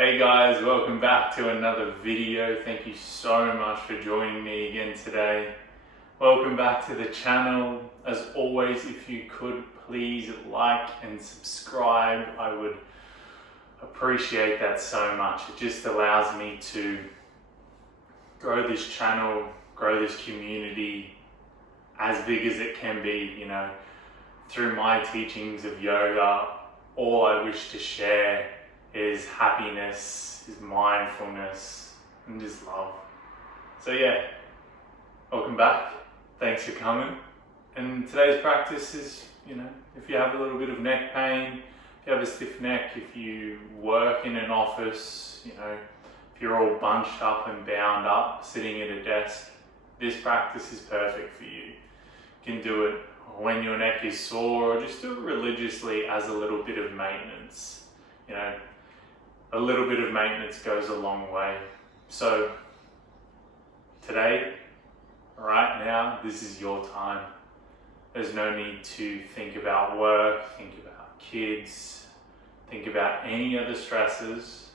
Hey guys, welcome back to another video. Thank you so much for joining me again today. Welcome back to the channel. As always, if you could please like and subscribe, I would appreciate that so much. It just allows me to grow this channel, grow this community as big as it can be, through my teachings of yoga. All I wish to share is happiness, is mindfulness, and just love. So yeah, welcome back. Thanks for coming. And today's practice is, if you have a little bit of neck pain, if you have a stiff neck, if you work in an office, if you're all bunched up and bound up, sitting at a desk, this practice is perfect for you. You can do it when your neck is sore, or just do it religiously as a little bit of maintenance. A little bit of maintenance goes a long way. So today, right now, this is your time. There's no need to think about work, think about kids, think about any other stresses.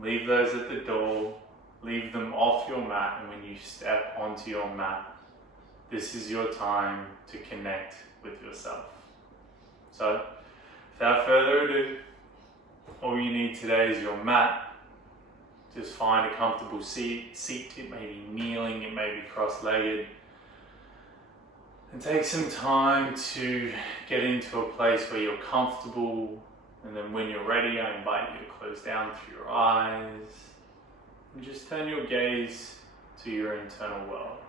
Leave those at the door, leave them off your mat, and when you step onto your mat, this is your time to connect with yourself. So, without further ado, all you need today is your mat. Just find a comfortable seat. It may be kneeling, it may be cross-legged. And take some time to get into a place where you're comfortable. And then when you're ready, I invite you to close down through your eyes. And just turn your gaze to your internal world.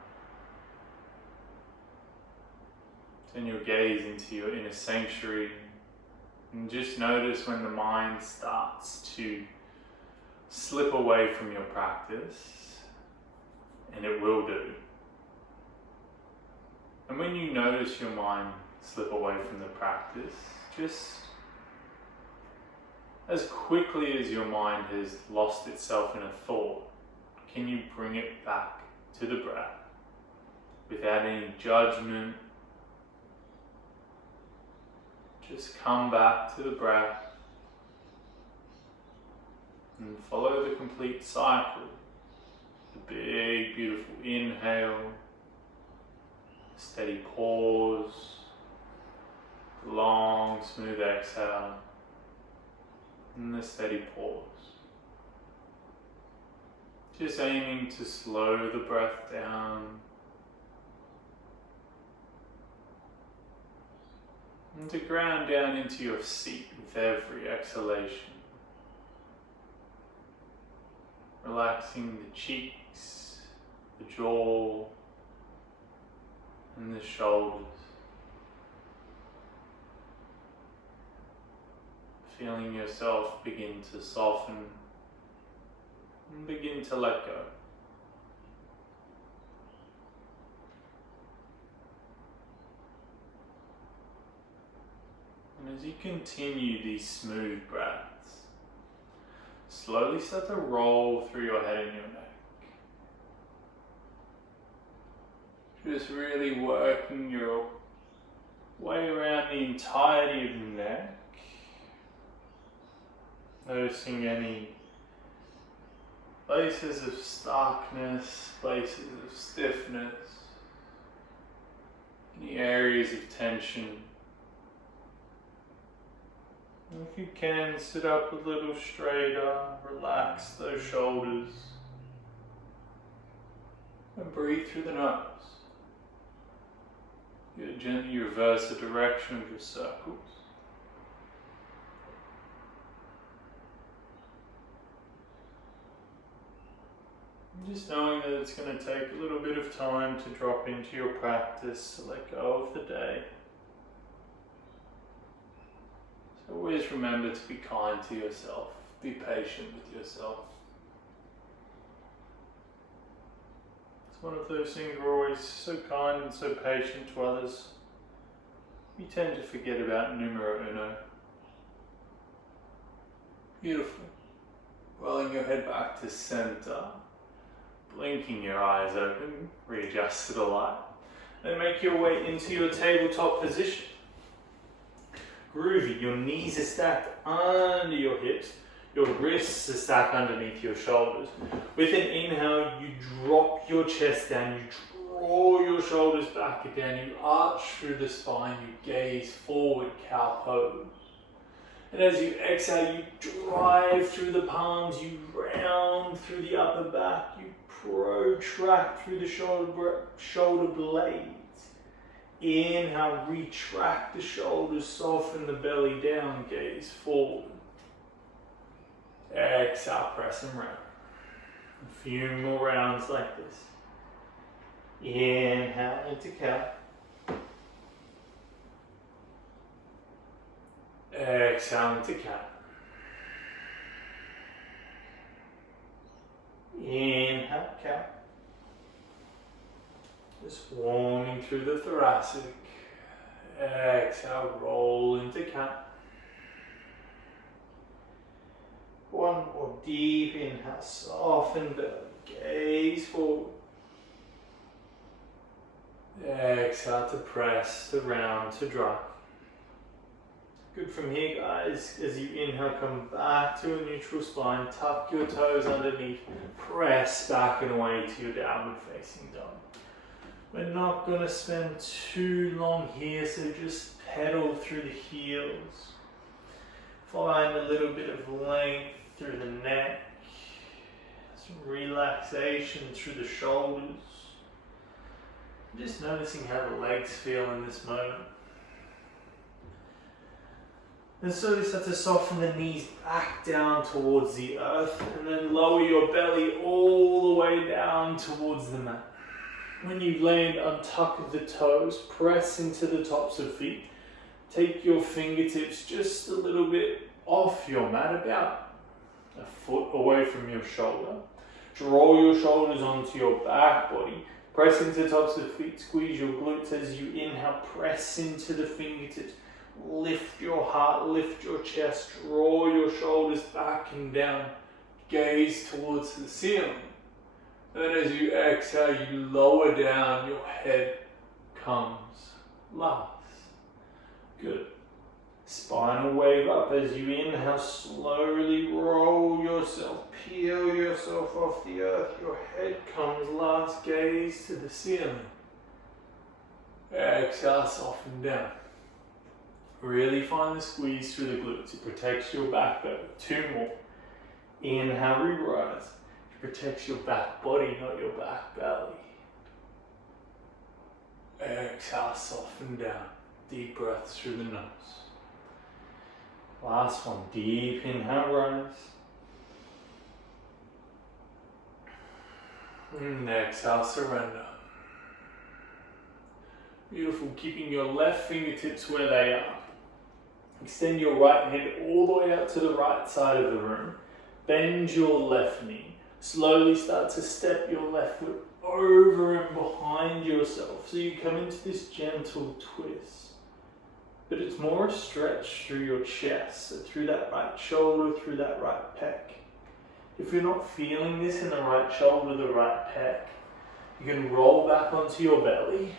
Turn your gaze into your inner sanctuary. And just notice when the mind starts to slip away from your practice, and it will do. And when you notice your mind slip away from the practice, just as quickly as your mind has lost itself in a thought, can you bring it back to the breath without any judgment? Just come back to the breath and follow the complete cycle. The big, beautiful inhale, steady pause, the long, smooth exhale, and the steady pause. Just aiming to slow the breath down and to ground down into your seat with every exhalation. Relaxing the cheeks, the jaw, and the shoulders. Feeling yourself begin to soften and begin to let go. And as you continue these smooth breaths, slowly start to roll through your head and your neck. Just really working your way around the entirety of the neck. Noticing any places of starkness, places of stiffness, any areas of tension. If you can, sit up a little straighter, relax those shoulders, and breathe through the nose. You gently reverse the direction of your circles. And just knowing that it's going to take a little bit of time to drop into your practice, to let go of the day. Always remember to be kind to yourself, be patient with yourself. It's one of those things we're always so kind and so patient to others. We tend to forget about numero uno. Beautiful. Rolling your head back to center, blinking your eyes open, readjust to the light, and make your way into your tabletop position. Groovy, your knees are stacked under your hips, your wrists are stacked underneath your shoulders. With an inhale, you drop your chest down, you draw your shoulders back and down, you arch through the spine, you gaze forward, cow pose. And as you exhale, you drive through the palms, you round through the upper back, you protract through the shoulder blades. Inhale, retract the shoulders, soften the belly down, gaze forward. Exhale, press and round. A few more rounds like this. Inhale into cow. Exhale into cat. Inhale, cow. Just warming through the thoracic. Exhale, roll into cat. One more deep inhale, soften belly, gaze forward. Exhale to press, to round, to drop. Good from here, guys. As you inhale, come back to a neutral spine, tuck your toes underneath, press back and away to your downward facing dog. We're not going to spend too long here, so just pedal through the heels. Find a little bit of length through the neck, some relaxation through the shoulders. Just noticing how the legs feel in this moment. And slowly start to soften the knees back down towards the earth, and then lower your belly all the way down towards the mat. When you land, untuck the toes, press into the tops of feet. Take your fingertips just a little bit off your mat, about a foot away from your shoulder. Draw your shoulders onto your back body. Press into the tops of feet, squeeze your glutes as you inhale, press into the fingertips. Lift your heart, lift your chest, draw your shoulders back and down, gaze towards the ceiling. And then as you exhale, you lower down, your head comes last. Good. Spinal wave up as you inhale, slowly roll yourself, peel yourself off the earth, your head comes last, gaze to the ceiling. Exhale, soften down. Really find the squeeze through the glutes. It protects your back belly. Two more. Inhale, re-rise. It protects your back body, not your back belly. Exhale, soften down. Deep breaths through the nose. Last one. Deep inhale, rise. And exhale, surrender. Beautiful. Keeping your left fingertips where they are. Extend your right hand all the way out to the right side of the room. Bend your left knee. Slowly start to step your left foot over and behind yourself. So you come into this gentle twist. But it's more a stretch through your chest, so through that right shoulder, through that right pec. If you're not feeling this in the right shoulder, the right pec, you can roll back onto your belly.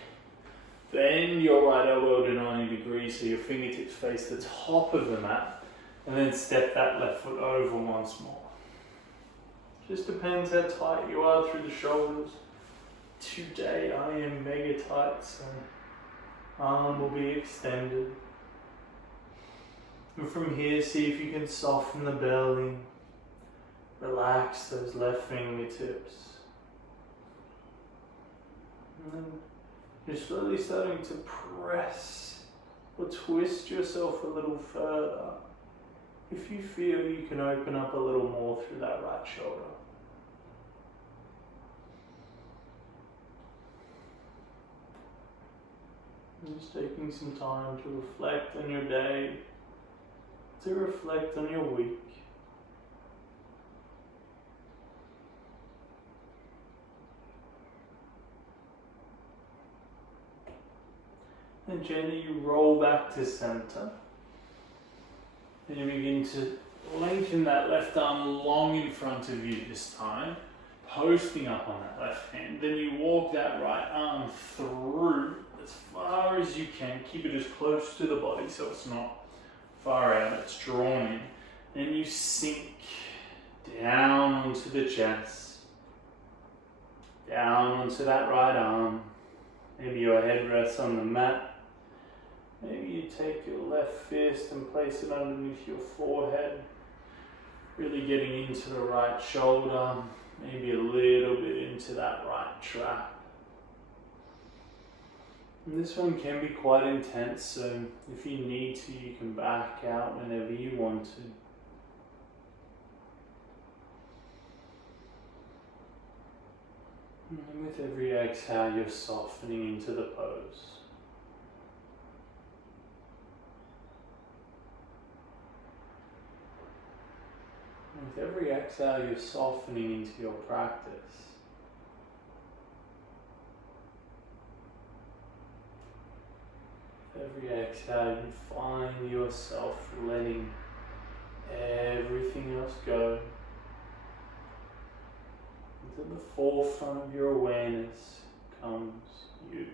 Bend your right elbow to 90 degrees so your fingertips face the top of the mat, and then step that left foot over once more. Just depends how tight you are through the shoulders. Today I am mega tight, so arm will be extended. And from here, see if you can soften the belly, relax those left fingertips. And then you're slowly starting to press or twist yourself a little further. If you feel you can open up a little more through that right shoulder. And just taking some time to reflect on your day, to reflect on your week. And gently you roll back to center. And you begin to lengthen that left arm long in front of you this time, posting up on that left hand. Then you walk that right arm through as far as you can. Keep it as close to the body so it's not far out, it's drawn in. And you sink down onto the chest, down onto that right arm. Maybe your head rests on the mat. Maybe you take your left fist and place it underneath your forehead, really getting into the right shoulder, maybe a little bit into that right trap. And this one can be quite intense, so if you need to, you can back out whenever you want to. And with every exhale, you're softening into the pose. And with every exhale, you're softening into your practice. With every exhale, you find yourself letting everything else go. To the forefront of your awareness comes you.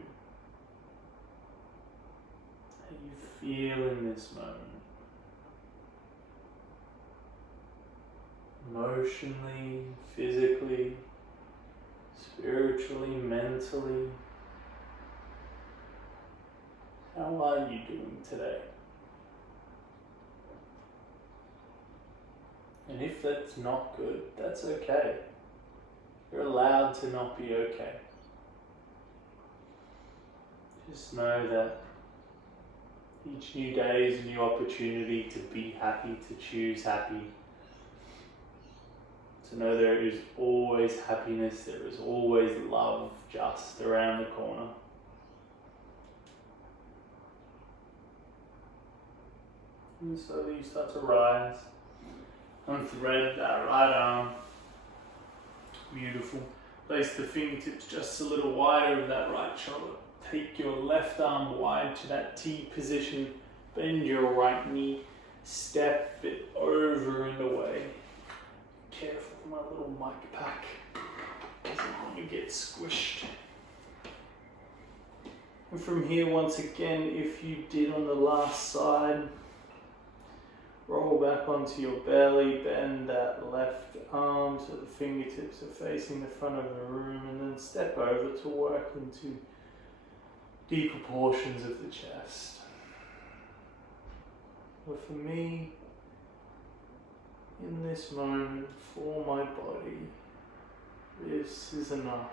How you feel in this moment. Emotionally, physically, spiritually, mentally. How are you doing today? And if that's not good, that's okay. You're allowed to not be okay. Just know that each new day is a new opportunity to be happy, to choose happy. To know there is always happiness, there is always love just around the corner. And slowly you start to rise, unthread that right arm. Beautiful. Place the fingertips just a little wider of that right shoulder. Take your left arm wide to that T position. Bend your right knee. Step it over and away. Careful with my little mic pack. Doesn't want to get squished. And from here, once again, if you did on the last side, roll back onto your belly, bend that left arm so the fingertips are facing the front of the room, and then step over to work into deeper portions of the chest. But for me, in this moment, for my body, this is enough.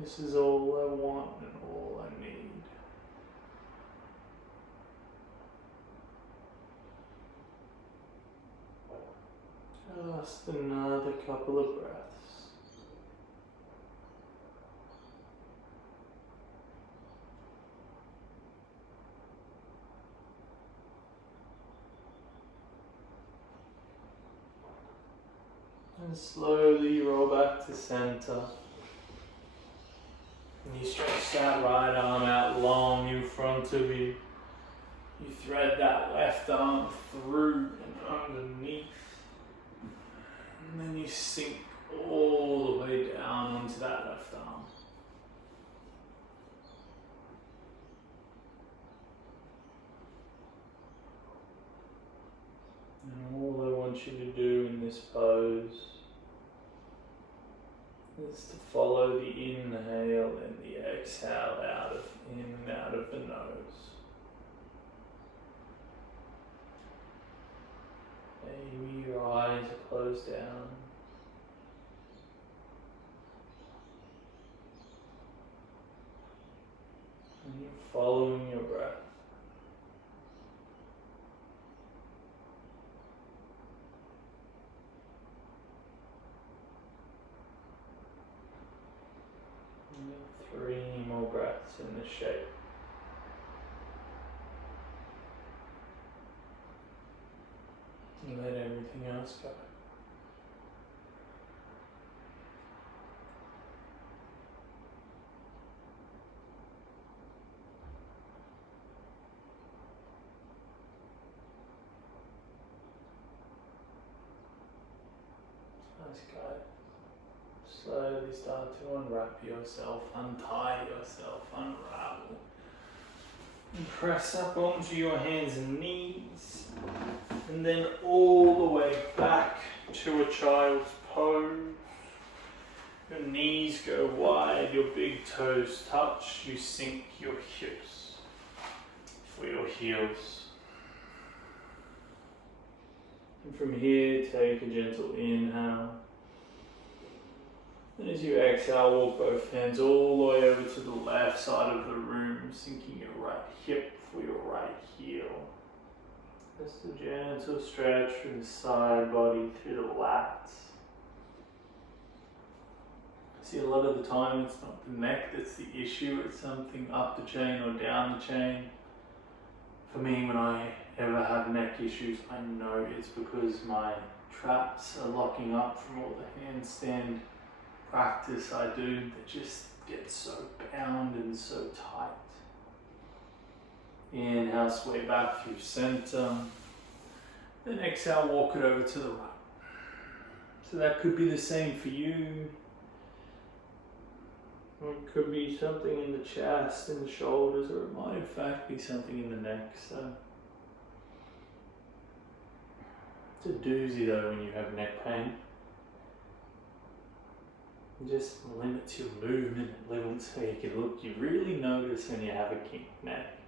This is all I want and all I need. Just another couple of breaths. And slowly roll back to center. And you stretch that right arm out long in front of you. You thread that left arm through and underneath. And then you sink all the way down onto that left arm. And all I want you to do in this pose is to follow the inhale and the exhale in and out of the nose. Maybe your eyes are closed down. And you're following your breath. And 3 more breaths in this shape. And let everything else go. Nice guy. Slowly start to unwrap yourself, untie yourself, unravel. And press up onto your hands and knees. And then all the way back to a child's pose. Your knees go wide, your big toes touch, you sink your hips for your heels. And from here, take a gentle inhale. And as you exhale, walk both hands all the way over to the left side of the room, sinking your right hip for your right heel. Just a gentle stretch from the side body through the lats. See, a lot of the time it's not the neck that's the issue, it's something up the chain or down the chain. For me, when I ever have neck issues, I know it's because my traps are locking up from all the handstand practice I do that just gets so bound and so tight. Inhale, sway back through center. Then exhale, walk it over to the right. So that could be the same for you. Or it could be something in the chest, in the shoulders, or it might in fact be something in the neck. So it's a doozy though when you have neck pain. It just limits your movement, it limits how you can look. You really notice when you have a kinked neck.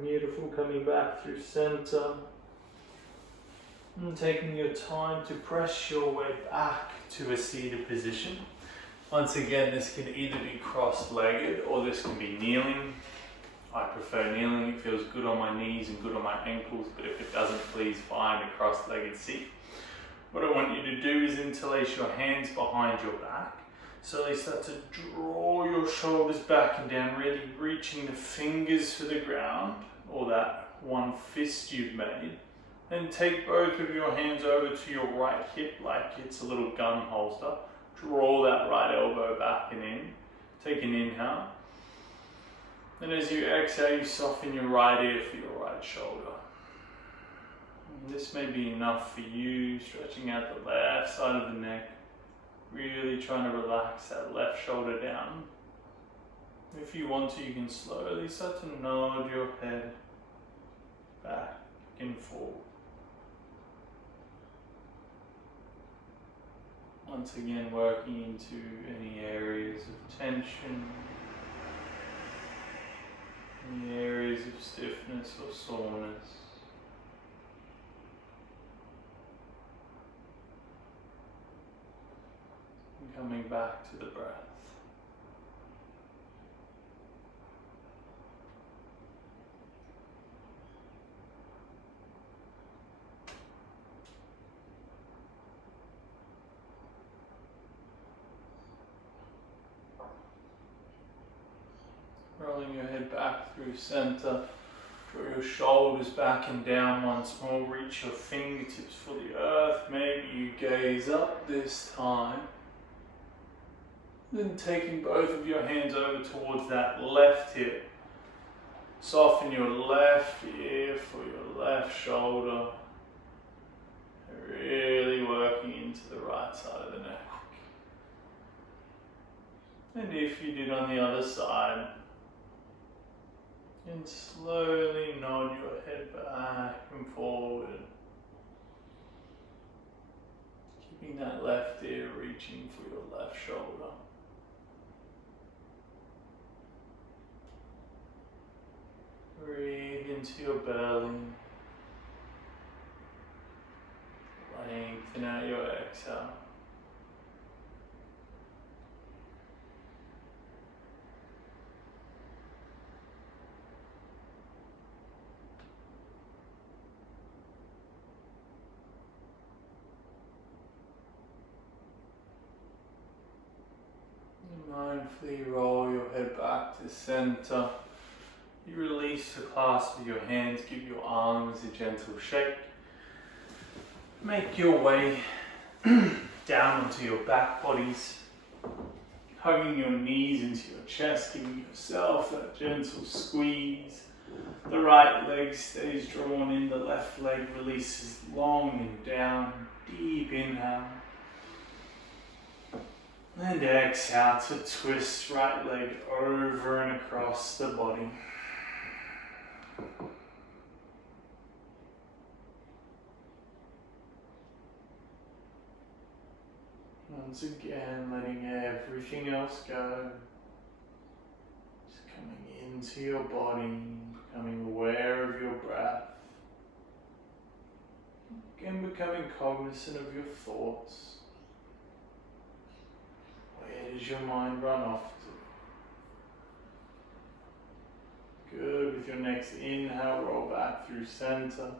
Beautiful, coming back through center. And taking your time to press your way back to a seated position. Once again, this can either be cross-legged or this can be kneeling. I prefer kneeling, it feels good on my knees and good on my ankles, but if it doesn't, please find a cross-legged seat. What I want you to do is interlace your hands behind your back. So they start to draw your shoulders back and down, really reaching the fingers for the ground, or that one fist you've made. Then take both of your hands over to your right hip like it's a little gun holster. Draw that right elbow back and in. Take an inhale. And as you exhale, you soften your right ear for your right shoulder. And this may be enough for you, stretching out the left side of the neck. Really trying to relax that left shoulder down. If you want to, you can slowly start to nod your head back and forward. Once again, working into any areas of tension, any areas of stiffness or soreness. And coming back to the breath. Rolling your head back through center, draw your shoulders back and down once more, reach your fingertips for the earth, maybe you gaze up this time. Then taking both of your hands over towards that left hip, soften your left ear for your left shoulder, really working into the right side of the neck. And if you did on the other side, and slowly nod your head back and forward, keeping that left ear reaching for your left shoulder. Breathe into your belly, lengthen out your exhale. Mindfully roll your head back to center. You release the clasp of your hands, give your arms a gentle shake. Make your way down onto your back bodies, hugging your knees into your chest, giving yourself that gentle squeeze. The right leg stays drawn in, the left leg releases long and down. Deep inhale. And exhale to twist right leg over and across the body. Once again, letting everything else go. Just coming into your body, becoming aware of your breath. Again, becoming cognizant of your thoughts. Where does your mind run off to? Good. With your next inhale, roll back through center.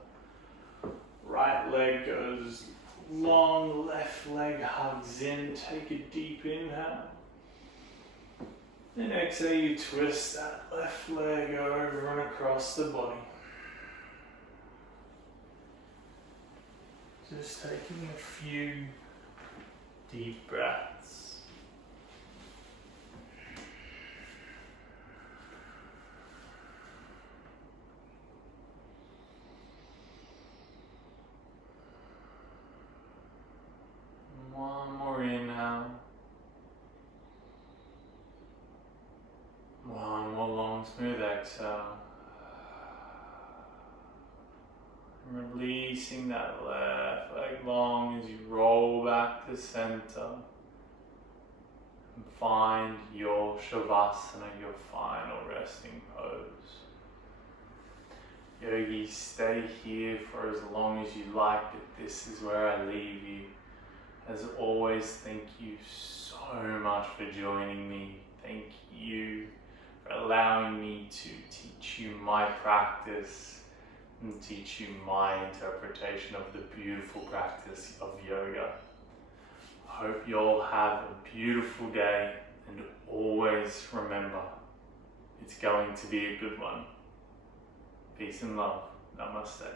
Right leg goes long, left leg hugs in. Take a deep inhale. And exhale, you twist that left leg over and across the body. Just taking a few deep breaths. One more inhale. One more long, smooth exhale. Releasing that left leg long as you roll back to center. And find your Shavasana, your final resting pose. Yogis, stay here for as long as you like, but this is where I leave you. As always, thank you so much for joining me. Thank you for allowing me to teach you my practice and teach you my interpretation of the beautiful practice of yoga. I hope you all have a beautiful day, and always remember, it's going to be a good one. Peace and love. Namaste.